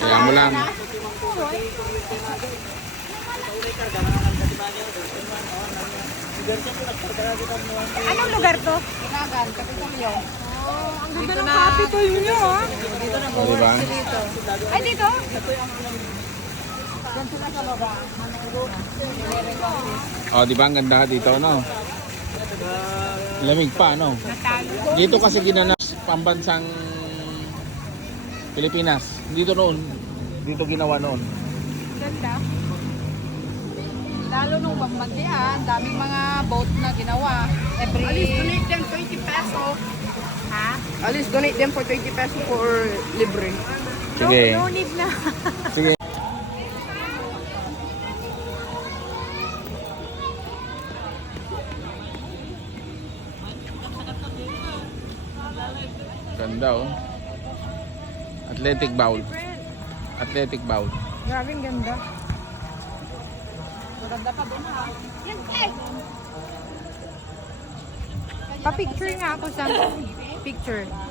kaya mo lang Anong lugar to? Pinagan, Capitol Oh, ang ganda dito ng na. Capitol nyo oh. oh, diba? ah. Dito na oh, diba? Ay, dito? Dito na sa Oh, di ba ang ganda dito, no? Lamig pa, no? Matang. Dito kasi ginanas pambansang Pilipinas. Dito noon, dito ginawa noon. Ganda. Lalo nung pagmantihan, daming mga boat na ginawa. Every... Alis donate them 20 peso. Ha? Alis donate them for 20 peso for libre. Sige. No, no need na. Sige. Ganda oh. Athletic bowl. Athletic bowl. Grabe ang ganda. Maganda pa doon ha. Pa-picture nga ako sa picture.